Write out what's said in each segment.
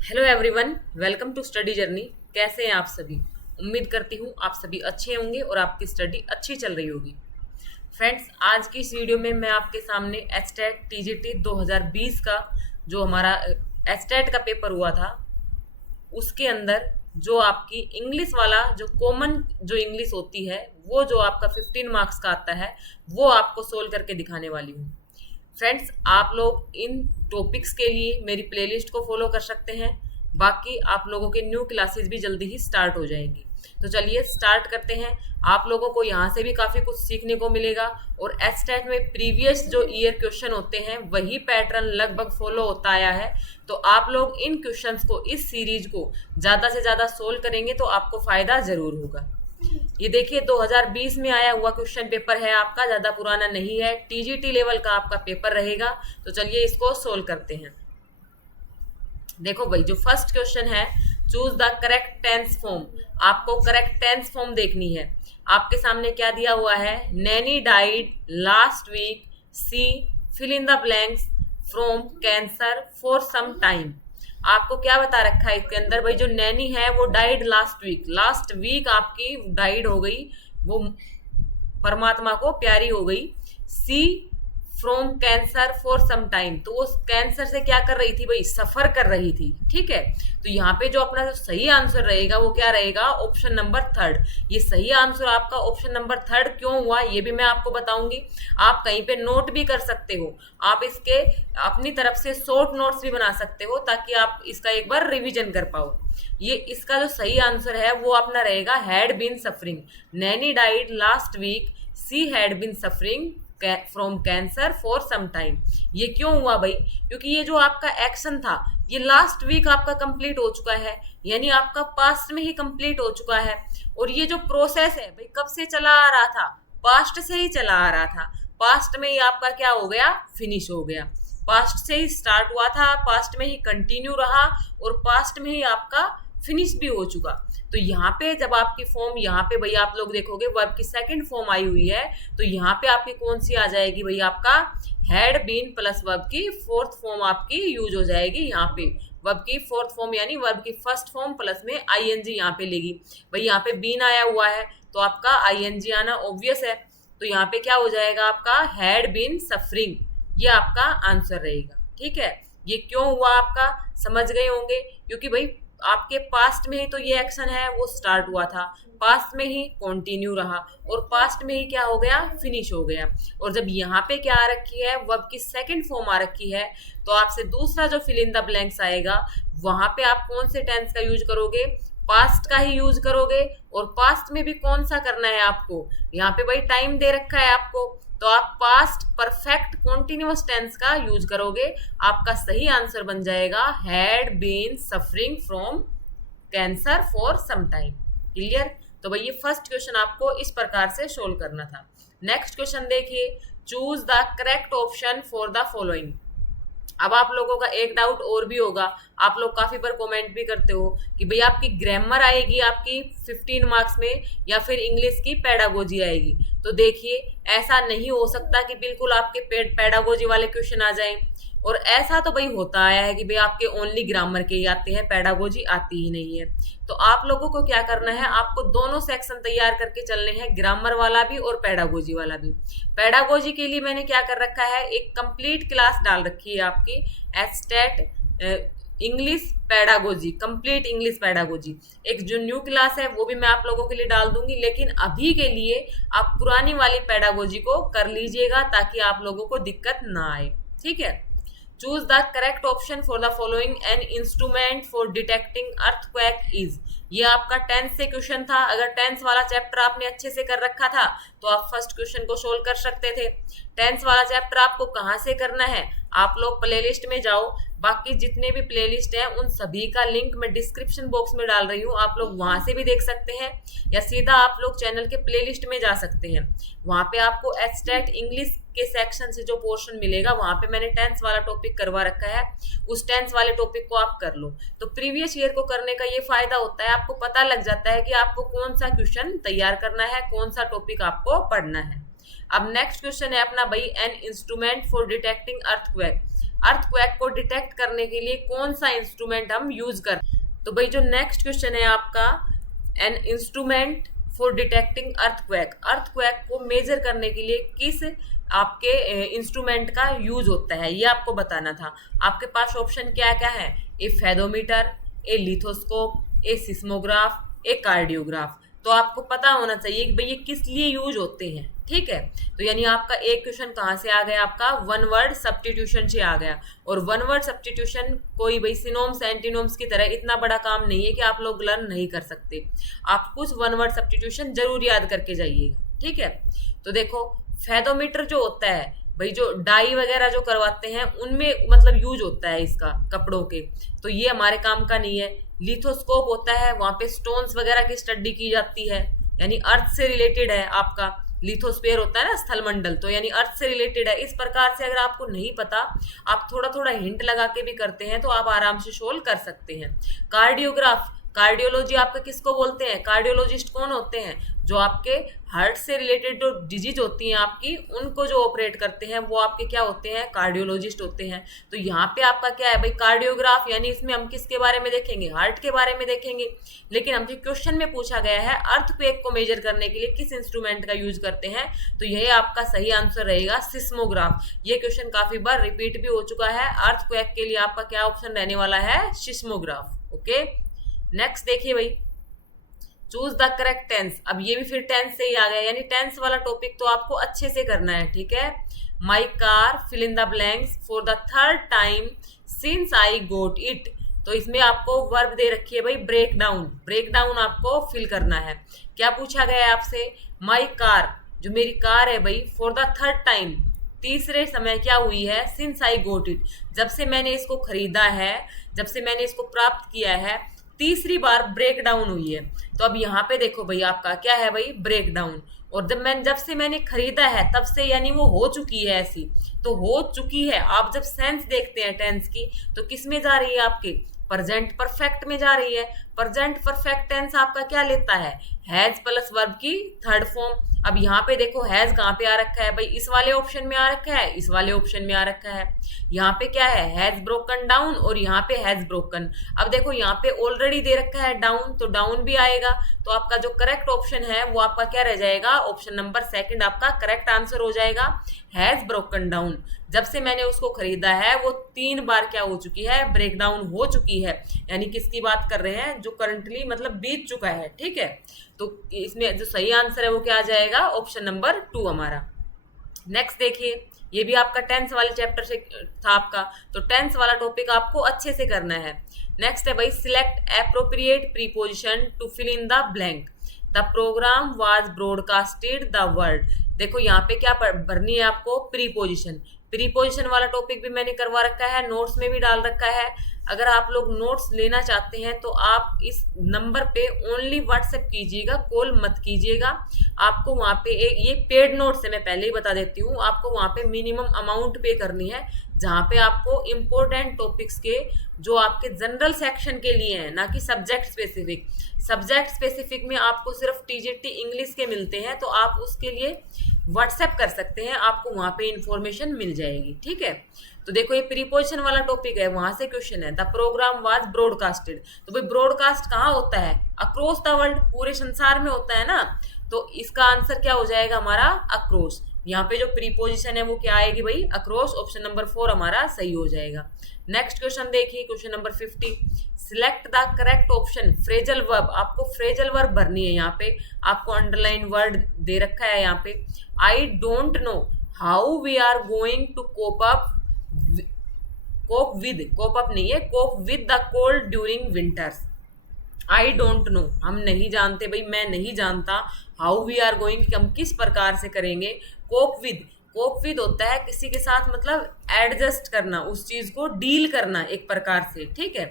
Hello everyone, welcome to study journey. कैसे हैं आप सभी? उम्मीद करती हूँ आप सभी अच्छे होंगे और आपकी स्टडी अच्छी चल रही होगी। फ्रेंड्स, आज की इस वीडियो में मैं आपके सामने एस्टेट टीजीटी 2020 का जो हमारा एस्टेट का पेपर हुआ था, उसके अंदर जो आपकी इंग्लिश वाला जो कॉमन जो इंग्लिश होती है, वो जो आपका 15 मार्क्स का आता है, वो आपको सोल्व करके दिखाने वाली हूँ। फ्रेंड्स, आप लोग इन टॉपिक्स के लिए मेरी प्लेलिस्ट को फॉलो कर सकते हैं। बाकी आप लोगों के न्यू क्लासेस भी जल्दी ही स्टार्ट हो जाएंगी। तो चलिए स्टार्ट करते हैं। आप लोगों को यहाँ से भी काफ़ी कुछ सीखने को मिलेगा और एस्टेट में प्रीवियस जो ईयर क्वेश्चन होते हैं वही पैटर्न लगभग फॉलो होता आया है। तो आप लोग इन क्वेश्चंस को, इस सीरीज को ज़्यादा से ज़्यादा सोल्व करेंगे तो आपको फ़ायदा ज़रूर होगा। ये देखिए 2020 में आया हुआ क्वेश्चन पेपर है आपका, ज़्यादा पुराना नहीं है, टीजीटी लेवल का आपका पेपर रहेगा। तो चलिए इसको सोल्व करते हैं। देखो भाई, जो फर्स्ट क्वेश्चन है, choose the correct tense form. आपको करेक्ट टेंस फॉर्म देखनी है। आपके सामने क्या दिया हुआ है? Nanny died last week, she fill in the blanks from cancer for some time. आपको क्या बता रखा है इसके अंदर? भाई जो नैनी है वो डाइड लास्ट वीक आपकी डाइड हो गई, वो परमात्मा को प्यारी हो गई। She from cancer for some time, तो वो कैंसर से क्या कर रही थी भाई? सफर कर रही थी। ठीक है, तो यहाँ पे जो अपना जो सही आंसर रहेगा वो क्या रहेगा? Option number third. ये सही आंसर आपका ऑप्शन नंबर थर्ड क्यों हुआ ये भी मैं आपको बताऊंगी। आप कहीं पे नोट भी कर सकते हो, आप इसके अपनी तरफ से शॉर्ट नोट्स भी बना सकते हो ताकि आप इसका एक बार रिविजन कर पाओ। ये इसका जो सही आंसर है वो अपना रहेगा had been suffering. Nanny died last week, she had been suffering from cancer for some time. ये क्यों हुआ भाई? क्योंकि ये जो आपका एक्शन था ये लास्ट वीक आपका कंप्लीट हो चुका है, यानी आपका पास्ट में ही कंप्लीट हो चुका है। और ये जो प्रोसेस है भाई कब से चला आ रहा था? पास्ट से ही चला आ रहा था। पास्ट में ही आपका क्या हो गया? फिनिश हो गया। पास्ट से ही स्टार्ट हुआ था, पास्ट में ही कंटिन्यू रहा और पास्ट में ही आपका फिनिश भी हो चुका। तो यहाँ पे जब आपकी फॉर्म, यहाँ पे भैया आप लोग देखोगे वर्ब की सेकंड फॉर्म आई हुई है, तो यहाँ पे आपकी कौन सी आ जाएगी भैया? आपका हैड बीन प्लस वर्ब की फोर्थ फॉर्म आपकी यूज हो जाएगी। यहाँ पे वर्ब की फोर्थ फॉर्म यानी वर्ब की फर्स्ट फॉर्म प्लस में आईएनजी यहाँ पे लेगी। भाई यहाँ पे बीन आया हुआ है तो आपका आईएनजी आना ऑब्वियस है। तो यहाँ पे क्या हो जाएगा? आपका हैड बीन सफरिंग, ये आपका आंसर रहेगा। ठीक है, ये क्यों हुआ आपका समझ गए होंगे? क्योंकि भाई आपके पास्ट में ही तो ये एक्शन है वो स्टार्ट हुआ था, पास्ट में ही कंटिन्यू रहा और पास्ट में ही क्या हो गया? फिनिश हो गया। और जब यहाँ पे क्या आ रखी है? वर्ब की सेकंड फॉर्म आ रखी है, तो आपसे दूसरा जो फिल इन द ब्लैंक्स आएगा वहां पे आप कौन से टेंस का यूज करोगे? पास्ट का ही यूज करोगे। और पास्ट में भी कौन सा करना है आपको? यहाँ पे भाई टाइम दे रखा है आपको, तो आप पास्ट परफेक्ट कॉन्टिन्यूअस टेंस का यूज करोगे। आपका सही आंसर बन जाएगा had been suffering from cancer for some time. Clear? तो भाई ये फर्स्ट क्वेश्चन आपको इस प्रकार से सोल्व करना था। नेक्स्ट क्वेश्चन देखिए, choose the correct option for the following. अब आप लोगों का एक डाउट और भी होगा, आप लोग काफी बार कमेंट भी करते हो कि भैया आपकी ग्रामर आएगी आपकी 15 मार्क्स में या फिर इंग्लिश की पेडागोजी आएगी। तो देखिए, ऐसा नहीं हो सकता कि बिल्कुल आपके पेडागोजी वाले क्वेश्चन आ जाएं। और ऐसा तो भाई होता आया है कि भाई आपके ओनली ग्रामर के ही आते हैं, पेडागोजी आती ही नहीं है। तो आप लोगों को क्या करना है? आपको दोनों सेक्शन तैयार करके चलने हैं, ग्रामर वाला भी और पेडागोजी वाला भी। पेडागोजी के लिए मैंने क्या कर रखा है? एक कंप्लीट क्लास डाल रखी है आपकी estate English pedagogy, complete English pedagogy. एक जो न्यू क्लास है वो भी मैं आप लोगों के लिए डाल दूंगी, लेकिन अभी के लिए आप पुरानी वाली पेडागोजी को कर लीजिएगा ताकि आप लोगों को दिक्कत ना आए। ठीक है, choose the correct option for the following. An instrument for detecting earthquake is. ये आपका टेंथ से क्वेश्चन था। अगर टेंथ वाला चैप्टर आपने अच्छे से कर रखा था तो आप फर्स्ट क्वेश्चन को सोल्व कर सकते थे। टेंथ वाला चैप्टर आपको कहाँ से करना है? आप लोग प्लेलिस्ट में जाओ, बाकी जितने भी प्लेलिस्ट हैं उन सभी का लिंक मैं डिस्क्रिप्शन बॉक्स में डाल रही हूँ, आप लोग वहां से भी देख सकते हैं या सीधा आप लोग चैनल के प्लेलिस्ट में जा सकते हैं। वहां पे आपको एस्टेट इंग्लिश के सेक्शन से जो पोर्शन मिलेगा वहां पे मैंने टेंस वाला टॉपिक करवा रखा है, उस टेंस वाले टॉपिक को आप कर लो। तो प्रीवियस ईयर को करने का ये फायदा होता है, आपको पता लग जाता है कि आपको कौन सा क्वेश्चन तैयार करना है, कौन सा टॉपिक आपको पढ़ना है। अब नेक्स्ट क्वेश्चन है अपना भाई, an instrument for detecting earthquake. Earthquake को डिटेक्ट करने के लिए कौन सा इंस्ट्रूमेंट हम यूज कर। तो भाई जो नेक्स्ट क्वेश्चन है आपका, an instrument for detecting earthquake, earthquake को मेजर करने के लिए किस आपके इंस्ट्रूमेंट का यूज होता है, ये आपको बताना था। आपके पास ऑप्शन क्या क्या है, ए फेदोमीटर, ए लिथोस्कोप, ए सिस्मोग्राफ, ए कार्डियोग्राफ। तो आपको पता होना चाहिए कि भाई ये किस लिए यूज होते हैं, ठीक है। तो यानी आपका एक क्वेश्चन कहाँ से आ गया, आपका वन वर्ड सब्स्टिट्यूशन से आ गया। और वन वर्ड सब्स्टिट्यूशन कोई भाई सिनोम्स एंटीनोम्स की तरह इतना बड़ा काम नहीं है कि आप लोग लर्न नहीं कर सकते। आप कुछ वन वर्ड सब्स्टिट्यूशन जरूर याद करके जाइएगा, ठीक है। तो देखो फेदोमीटर जो होता है भाई, जो डाई वगैरह जो करवाते हैं उनमें मतलब यूज होता है इसका, कपड़ों के, तो ये हमारे काम का नहीं है। लिथोस्कोप होता है, वहां पे स्टोन्स वगैरह की स्टडी की जाती है, यानी अर्थ से रिलेटेड है आपका। लिथोस्फीयर होता है ना स्थल मंडल, तो यानी अर्थ से रिलेटेड है। इस प्रकार से अगर आपको नहीं पता, आप थोड़ा थोड़ा हिंट लगा के भी करते हैं तो आप आराम से सोल्व कर सकते हैं। कार्डियोग्राफ, कार्डियोलॉजी आपका किसको बोलते हैं, कार्डियोलॉजिस्ट कौन होते हैं, जो आपके हार्ट से रिलेटेड जो डिजीज होती हैं आपकी, उनको जो ऑपरेट करते हैं वो आपके क्या होते हैं, कार्डियोलॉजिस्ट होते हैं। तो यहाँ पे आपका क्या है भाई, कार्डियोग्राफ, यानी इसमें हम किसके बारे में देखेंगे, हार्ट के बारे में देखेंगे। लेकिन हमसे क्वेश्चन में पूछा गया है अर्थक्वेक को मेजर करने के लिए किस इंस्ट्रूमेंट का यूज करते हैं, तो यही आपका सही आंसर रहेगा सिस्मोग्राफ। ये क्वेश्चन काफी बार रिपीट भी हो चुका है। अर्थक्वेक के लिए आपका क्या ऑप्शन रहने वाला है, सिस्मोग्राफ। ओके, नेक्स्ट देखिए भाई, चूज द करेक्ट टेंस। अब ये भी फिर टेंस से ही आ गया, यानी टेंस वाला टॉपिक तो आपको अच्छे से करना है, ठीक है। My car fill in the blanks for the third time since I got it. तो इसमें आपको वर्ब दे रखी है भाई ब्रेक डाउन, ब्रेक डाउन आपको फिल करना है। क्या पूछा गया है आपसे, माई कार, जो मेरी कार है भाई, फॉर द थर्ड टाइम, तीसरे समय क्या हुई है, सिंस आई गोट इट, जब से मैंने इसको खरीदा है, जब से मैंने इसको प्राप्त किया है, तीसरी बार ब्रेक डाउन हुई है। तो अब यहाँ पे देखो भाई आपका क्या है भाई, ब्रेक डाउन। और जब से मैंने खरीदा है तब से, यानी वो हो चुकी है ऐसी, तो हो चुकी है। आप जब सेंस देखते हैं टेंस की, तो किस में जा रही है, आपके प्रेजेंट परफेक्ट में जा रही है। प्रेजेंट परफेक्ट टेंस आपका क्या लेता है, हैज प्लस वर्ब की थर्ड फॉर्म। अब यहाँ पे देखो हैज कहाँ पे आ रखा है भाई, इस वाले ऑप्शन में आ रखा है, इस वाले ऑप्शन में आ रखा है। यहाँ पे क्या है, हैज ब्रोकन डाउन, और यहाँ पे हैज ब्रोकन। अब देखो यहाँ पे ऑलरेडी दे रखा है डाउन, तो डाउन भी आएगा। तो आपका जो करेक्ट ऑप्शन है वो आपका क्या रह जाएगा, ऑप्शन नंबर सेकंड आपका करेक्ट आंसर हो जाएगा, हैज ब्रोकन डाउन। जब से मैंने उसको खरीदा है वो 3 बार क्या हो चुकी है, ब्रेक डाउन हो चुकी है। यानी किसकी बात कर रहे हैं, जो करंटली मतलब बीत चुका है, ठीक है। तो इसमें जो सही आंसर है वो क्या आ जाएगा, ऑप्शन नंबर 2 हमारा। नेक्स्ट देखिए, ये भी आपका टेंस वाले चैप्टर से था आपका, तो टेंस वाला टॉपिक आपको अच्छे से करना है। नेक्स्ट है भाई, select appropriate preposition to fill in the blank. The programme was broadcasted the word. देखो यहाँ पे क्या भरनी है आपको, प्रीपोजिशन। प्रीपोजिशन वाला टॉपिक भी मैंने करवा रखा है, नोट्स में भी डाल रखा है। अगर आप लोग नोट्स लेना चाहते हैं तो आप इस नंबर पे ओनली व्हाट्सएप कीजिएगा, कॉल मत कीजिएगा। आपको वहाँ पे ये पेड नोट्स है, मैं पहले ही बता देती हूँ, आपको वहाँ पे मिनिमम अमाउंट पे करनी है, जहाँ पे आपको इम्पोर्टेंट टॉपिक्स के जो आपके जनरल सेक्शन के लिए हैं, ना कि सब्जेक्ट स्पेसिफिक। सब्जेक्ट स्पेसिफिक में आपको सिर्फ टीजीटी इंग्लिश के मिलते हैं, तो आप उसके लिए व्हाट्सएप कर सकते हैं, आपको वहाँ पे इंफॉर्मेशन मिल जाएगी, ठीक है। तो देखो ये प्रीपोजिशन वाला टॉपिक है, वहां से क्वेश्चन है, द प्रोग्राम वाज ब्रॉडकास्टेड। तो भाई ब्रॉडकास्ट कहाँ होता है, अक्रॉस द वर्ल्ड, पूरे संसार में होता है ना। तो इसका आंसर क्या हो जाएगा हमारा, अक्रॉस। यहाँ पे जो प्रीपोजिशन है वो क्या आएगी भाई, अक्रॉस। ऑप्शन नंबर 4 हमारा सही हो जाएगा। नेक्स्ट क्वेश्चन देखिए, question number 50, select the correct option phrasal verb. आपको फ्रेजल वर्ब भरनी है, यहाँ पे आपको अंडरलाइन वर्ड दे रखा है यहाँ पे, I don't know how we are going to cope up नहीं है, cope with the cold during winters. I don't know, हम नहीं जानते भाई, मैं नहीं जानता। हाउ वी आर गोइंग, हम किस प्रकार से करेंगे। कोप विद होता है किसी के साथ मतलब एडजस्ट करना, उस चीज को डील करना एक प्रकार से, ठीक है।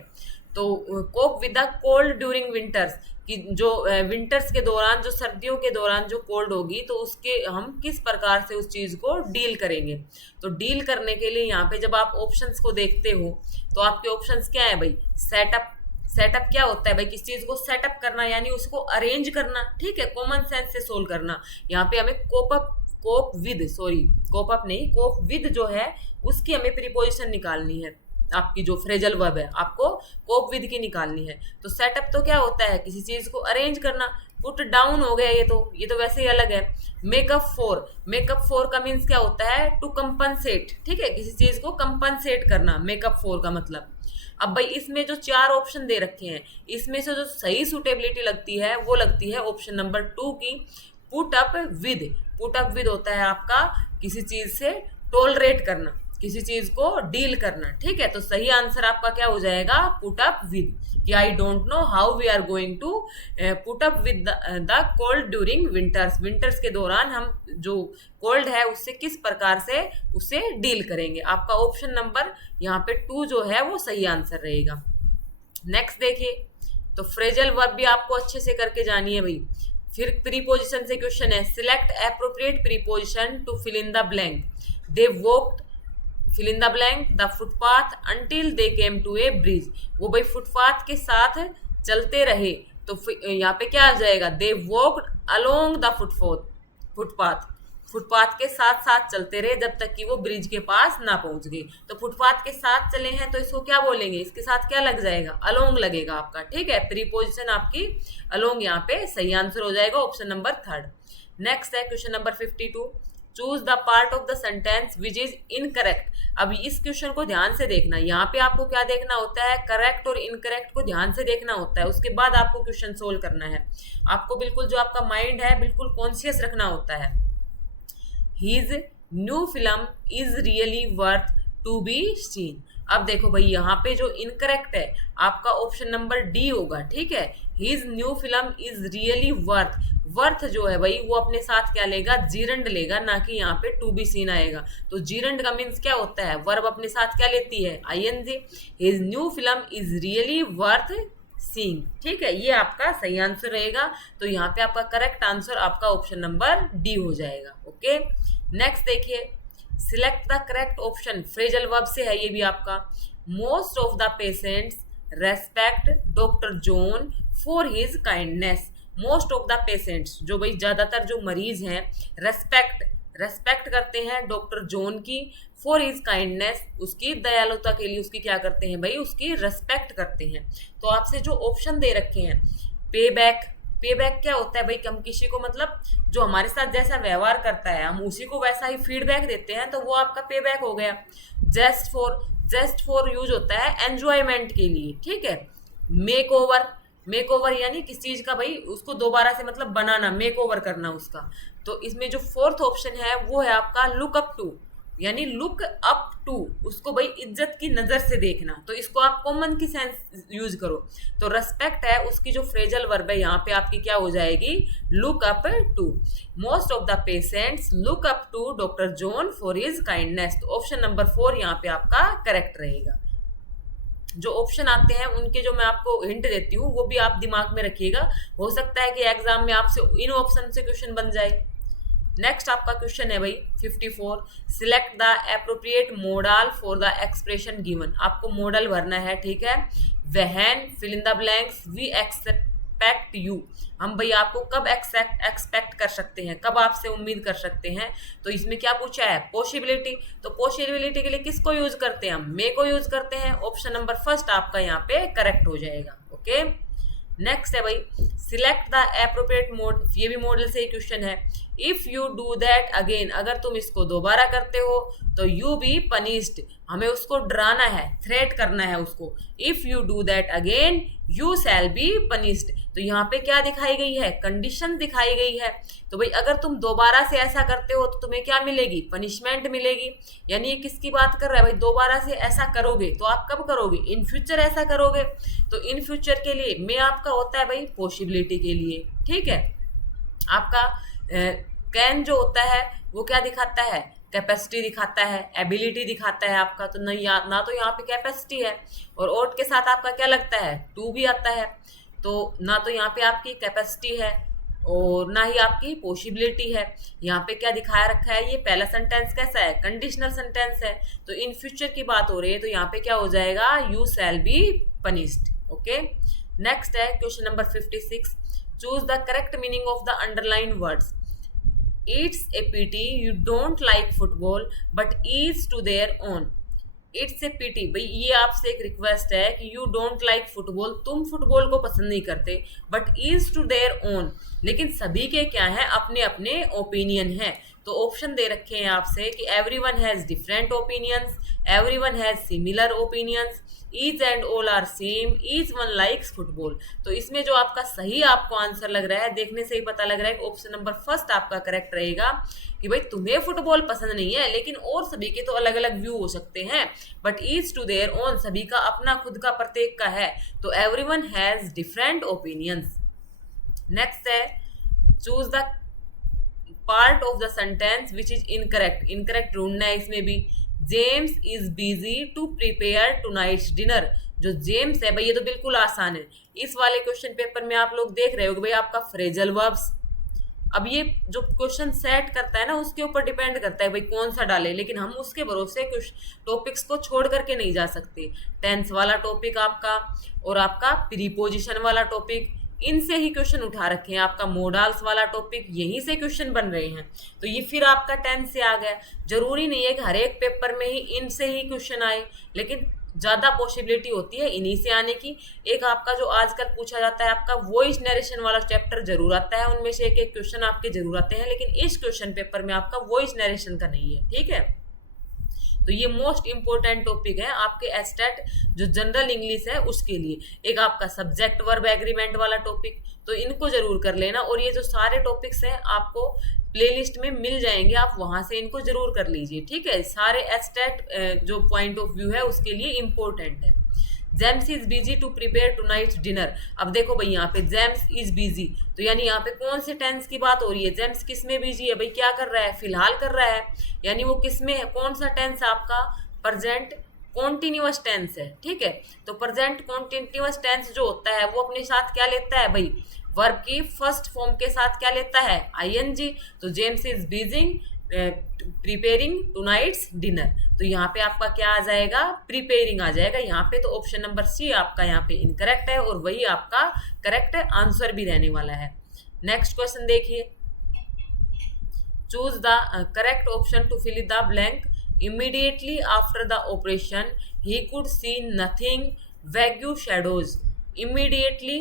तो cope with the cold during winters, कि जो विंटर्स के दौरान, जो सर्दियों के दौरान जो कोल्ड होगी, तो उसके हम किस प्रकार से उस चीज को डील करेंगे। तो डील करने के लिए यहाँ पे जब आप ऑप्शंस को देखते हो तो आपके ऑप्शंस क्या है भाई, सेटअप। सेटअप क्या होता है भाई, किस चीज को सेटअप करना, यानी उसको अरेंज करना, ठीक है, कॉमन सेंस से सोल्व करना। यहाँ पे हमें cope up cope with, sorry cope up नहीं, कोप विद जो है उसकी हमें प्रीपोजिशन निकालनी है। आपकी जो फ्रेजल वर्ब है आपको कोप विद की निकालनी है। तो सेटअप तो क्या होता है, किसी चीज को अरेंज करना। पुट डाउन हो गया, ये तो वैसे ही अलग है। मेकअप फॉर का मीन्स क्या होता है, टू कंपनसेट, ठीक है, किसी चीज को कंपनसेट करना, मेकअप फॉर का मतलब। अब भाई इसमें जो 4 ऑप्शन दे रखे हैं, इसमें से जो सही सुटेबिलिटी लगती है वो लगती है ऑप्शन नंबर 2 की, put up with. Put up with होता है आपका किसी चीज से टोलरेट करना, किसी चीज को डील करना, ठीक है। तो सही आंसर आपका क्या हो जाएगा, पुट अप विद, कि I don't know how we are going to put up with the cold during winters. Winters के दौरान हम जो कोल्ड है उससे किस प्रकार से उसे डील करेंगे। आपका ऑप्शन नंबर यहाँ पे 2 जो है वो सही आंसर रहेगा। नेक्स्ट देखिए, तो फ्रेजल वर्ब भी आपको अच्छे से करके जानी है भाई। फिर प्रीपोजिशन से क्वेश्चन है, select appropriate preposition to fill in the blank. They walked, fill in the blank, the footpath until they came to a bridge. वो भाई फुटपाथ के साथ चलते रहे, तो यहाँ पे क्या आ जाएगा, they walked along the footpath. Footpath के साथ साथ चलते रहे जब तक कि वो ब्रिज के पास ना पहुंच गए। तो फुटपाथ के साथ चले हैं तो इसको क्या बोलेंगे, इसके साथ क्या लग जाएगा, अलोंग लगेगा आपका, ठीक है। प्रीपोजिशन आपकी अलोंग यहाँ पे सही आंसर हो जाएगा, ऑप्शन नंबर 3। नेक्स्ट है question number 52, choose the part of the sentence which is incorrect. अब इस क्वेश्चन को ध्यान से देखना, यहाँ पे आपको क्या देखना होता है, करेक्ट और इनकरेक्ट को ध्यान से देखना होता है, उसके बाद आपको क्वेश्चन सोल्व करना है। आपको बिल्कुल जो आपका माइंड है बिल्कुल कॉन्शियस रखना होता है। His new film is really worth to be seen। अब देखो भाई यहाँ पे जो इनकरेक्ट है आपका ऑप्शन नंबर डी होगा, ठीक है। His new film is really worth जो है भाई वो अपने साथ क्या लेगा, जीरंड लेगा, ना कि यहाँ पे टू बी सीन आएगा। तो जीरंड का मीन्स क्या होता है, वर्ब अपने साथ क्या लेती है, ING. His new film is really worth seeing, ठीक है, ये आपका सही आंसर रहेगा। तो यहाँ पे आपका करेक्ट आंसर आपका ऑप्शन नंबर डी हो जाएगा। ओके, नेक्स्ट देखिए, select the correct option, phrasal verb से है ये भी आपका। Most of the patients respect doctor John for his kindness. Most of the patients, जो भाई ज्यादातर जो मरीज हैं, रेस्पेक्ट करते हैं डॉक्टर जॉन की, फॉर हिज काइंडनेस, उसकी दयालुता के लिए उसकी क्या करते हैं भाई, उसकी रेस्पेक्ट करते हैं। तो आपसे जो ऑप्शन दे रखे हैं, पे बैक क्या होता है भाई, हम किसी को मतलब जो हमारे साथ जैसा व्यवहार करता है हम उसी को वैसा ही फीडबैक देते हैं, तो वो आपका पे बैक हो गया। जेस्ट फॉर यूज होता है एंजॉयमेंट के लिए, ठीक है। मेक ओवर यानी किसी चीज का भाई उसको दोबारा से मतलब बनाना, मेक ओवर करना उसका। तो इसमें जो फोर्थ ऑप्शन है वो है आपका लुक अप टू, यानी लुक अप टू, उसको भाई इज्जत की नजर से देखना। तो इसको आप कॉमन की सेंस यूज करो। तो रेस्पेक्ट है, उसकी जो फ्रेजल वर्ब है यहाँ पे आपकी क्या हो जाएगी, look up to. Most of the patients look up to doctor John for his kindness. तो ऑप्शन नंबर 4 यहाँ पे आपका करेक्ट रहेगा। जो ऑप्शन आते हैं उनके जो मैं आपको हिंट देती हूँ वो भी आप दिमाग में रखिएगा, हो सकता है कि एग्जाम में आपसे इन ऑप्शन से क्वेश्चन बन जाए। नेक्स्ट आपका क्वेश्चन है भाई 54, select the appropriate modal for the expression given. आपको मॉडल भरना है, ठीक है। When fill in the blanks we expect you. हम भाई आपको कब एक्सपेक्ट कर सकते हैं, कब आपसे उम्मीद कर सकते हैं। तो इसमें क्या पूछा है, पॉसिबिलिटी। तो पॉसिबिलिटी के लिए किसको यूज करते हैं हम, मे को यूज करते हैं। ऑप्शन नंबर फर्स्ट आपका यहाँ पे करेक्ट हो जाएगा। ओके, नेक्स्ट है भाई सिलेक्ट द एप्रोप्रिएट मोड। ये भी मॉडल से ही क्वेश्चन है। If you do that again, अगर तुम इसको दोबारा करते हो तो यू बी पनिश्ड, हमें उसको डराना है, थ्रेट करना है उसको। If you do that again you shall be punished. तो यहाँ पे क्या दिखाई गई है, कंडीशन दिखाई गई है। तो भाई अगर तुम दोबारा से ऐसा करते हो तो तुम्हें क्या मिलेगी, पनिशमेंट मिलेगी। यानी ये किसकी बात कर रहा है भाई, दोबारा से ऐसा करोगे तो आप कब करोगे, इन फ्यूचर ऐसा करोगे। तो इन फ्यूचर के लिए में आपका होता है भाई पॉसिबिलिटी के लिए, ठीक है। आपका कैन जो होता है वो क्या दिखाता है, कैपेसिटी दिखाता है, एबिलिटी दिखाता है आपका। तो ना तो यहाँ पे कैपेसिटी है, और ओट के साथ आपका क्या लगता है, टू भी आता है। तो ना तो यहाँ पे आपकी कैपेसिटी है और ना ही आपकी पॉसिबिलिटी है। यहाँ पे क्या दिखाया रखा है, ये पहला सेंटेंस कैसा है, कंडीशनल सेंटेंस है। तो इन फ्यूचर की बात हो रही है, तो यहाँ पे क्या हो जाएगा, you shall be punished. Okay, next है question number 56, choose the correct meaning of the underline words. It's a pity you don't like football but is to their own. It's a pity, भाई ये आपसे एक request है कि you don't like football, तुम football को पसंद नहीं करते, but is to their own, लेकिन सभी के क्या है, अपने अपने ओपिनियन है। तो ऑप्शन दे रखे हैं आपसे कि everyone has different opinions, everyone has similar opinions, each and all are same, each one likes football. तो इसमें जो आपका सही आपको आंसर लग रहा है, देखने से ही पता लग रहा है कि ऑप्शन नंबर फर्स्ट आपका करेक्ट रहेगा कि भाई तुम्हें फुटबॉल पसंद नहीं है, लेकिन और सभी के तो अलग अलग व्यू हो सकते हैं, but each to their own, सभी का अपना खुद का प्रत्येक का है। तो everyone has different opinions. Next है, choose the part of the sentence which is incorrect. Incorrect ढूंढना है इसमें भी। James is busy to prepare tonight's dinner. जो जेम्स है भाई ये तो बिल्कुल आसान है। इस वाले क्वेश्चन पेपर में आप लोग देख रहे हो कि भाई आपका फ्रेजल वर्ब्स, अब ये जो क्वेश्चन सेट करता है ना उसके ऊपर डिपेंड करता है भाई कौन सा डाले, लेकिन हम उसके भरोसे कुछ टॉपिक्स को छोड़ करके नहीं जा सकते। टेंस वाला टॉपिक आपका और आपका प्रीपोजिशन वाला टॉपिक, इनसे ही क्वेश्चन उठा रखे हैं। आपका मोडाल्स वाला टॉपिक, यहीं से क्वेश्चन बन रहे हैं। तो ये फिर आपका टेंस से आ गया। जरूरी नहीं है कि हर एक पेपर में ही इनसे ही क्वेश्चन आए, लेकिन ज़्यादा पॉसिबिलिटी होती है इन्हीं से आने की। एक आपका जो आजकल पूछा जाता है आपका वॉइस नरेशन वाला चैप्टर जरूर आता है, उनमें से एक एक क्वेश्चन आपके जरूर आते हैं, लेकिन इस क्वेश्चन पेपर में आपका वॉइस नरेशन का नहीं है। ठीक है, तो ये मोस्ट इंपॉर्टेंट टॉपिक है आपके एस्टेट जो जनरल इंग्लिश है उसके लिए। एक आपका सब्जेक्ट वर्ब एग्रीमेंट वाला टॉपिक, तो इनको जरूर कर लेना। और ये जो सारे टॉपिक्स हैं आपको प्लेलिस्ट में मिल जाएंगे, आप वहां से इनको जरूर कर लीजिए। ठीक है, सारे एस्टेट जो पॉइंट ऑफ व्यू है उसके लिए इंपॉर्टेंट है। James is busy to prepare tonight's dinner. अब देखो भाई यहाँ पे जेम्स इज बिजी, तो यानी यहाँ पे कौन से टेंस की बात हो रही है? जेम्स किस में बिजी है भाई? क्या कर रहा है? फिलहाल कर रहा है, यानी वो किस में है? कौन सा टेंस आपका? प्रेजेंट कॉन्टिन्यूअस टेंस है। ठीक है, तो प्रेजेंट कॉन्टिन्यूअस टेंस जो होता है वो अपने साथ क्या लेता है भाई? वर्ब की फर्स्ट फॉर्म के साथ क्या लेता है? आईएनजी। तो James is Beijing preparing tonight's dinner, तो यहाँ पे आपका क्या आ जाएगा? प्रिपेयरिंग आ जाएगा यहाँ पे। तो ऑप्शन नंबर सी आपका यहाँ पे इनकरेक्ट है और वही आपका करेक्ट आंसर भी रहने वाला है। नेक्स्ट क्वेश्चन देखिए, choose the correct option to fill the blank. Immediately after the operation he could see nothing vague shadows. Immediately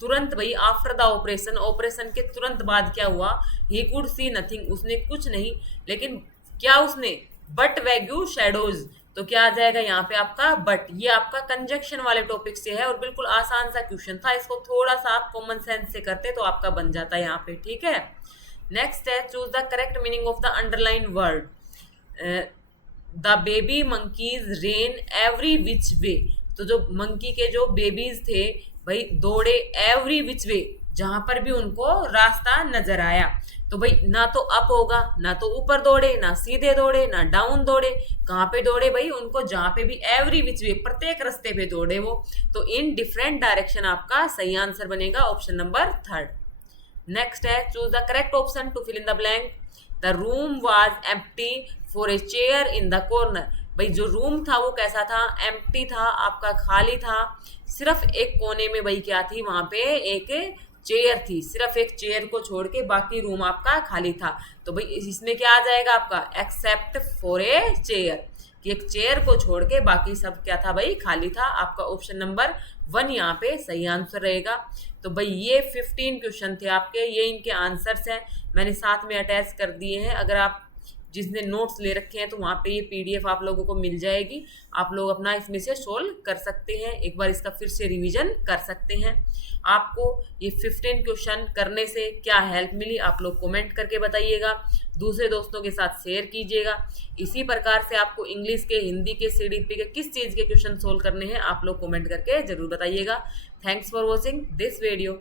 तुरंत भाई, आफ्टर द ऑपरेशन, ऑपरेशन के तुरंत बाद क्या हुआ? ही कुड सी नथिंग, उसने कुछ नहीं, लेकिन क्या उसने? But wagyu shadows. तो क्या आ जाएगा यहाँ पे आपका? बट। ये आपका कंजक्शन वाले टॉपिक से है और बिल्कुल आसान सा क्वेश्चन था, इसको थोड़ा सा आप कॉमन सेंस से करते तो आपका बन जाता है यहाँ पे। ठीक है, नेक्स्ट है, choose the correct meaning of the underline word. The baby monkeys ran every which way. तो जो मंकी के जो बेबीज थे भाई दौड़े एवरी विच वे, जहां पर भी उनको रास्ता नजर आया। तो भाई ना तो अप होगा, ना तो ऊपर दौड़े, ना सीधे दौड़े, ना डाउन दौड़े, कहाँ पे दौड़े भाई? उनको जहां पे भी एवरी विच वे, प्रत्येक रास्ते पे दौड़े वो। तो इन डिफरेंट डायरेक्शन आपका सही आंसर बनेगा ऑप्शन नंबर थर्ड। नेक्स्ट है, choose the correct option to fill in the blank. The room was empty for a chair in the corner. भाई जो रूम था वो कैसा था? एम्प्टी था, आपका खाली था। सिर्फ एक कोने में भाई क्या थी? वहां पे एक चेयर थी, सिर्फ एक चेयर को छोड़ के बाकी रूम आपका खाली था। तो भाई इसमें क्या आ जाएगा आपका? एक्सेप्ट फॉर ए चेयर, कि एक चेयर को छोड़ के बाकी सब क्या था भाई? खाली था। आपका ऑप्शन नंबर 1 यहाँ पे सही आंसर रहेगा। तो भाई ये 15 क्वेश्चन थे आपके, ये इनके आंसर्स हैं, मैंने साथ में अटैच कर दिए हैं। अगर आप जिसने नोट्स ले रखे हैं तो वहाँ पे ये पीडीएफ आप लोगों को मिल जाएगी, आप लोग अपना इसमें से सोल्व कर सकते हैं, एक बार इसका फिर से रिवीजन कर सकते हैं। आपको ये 15 क्वेश्चन करने से क्या हेल्प मिली आप लोग कमेंट करके बताइएगा, दूसरे दोस्तों के साथ शेयर कीजिएगा। इसी प्रकार से आपको इंग्लिश के, हिंदी के, सीडीपी के किस चीज़ के क्वेश्चन सोल्व करने हैं आप लोग कमेंट करके जरूर बताइएगा। Thanks for watching this video.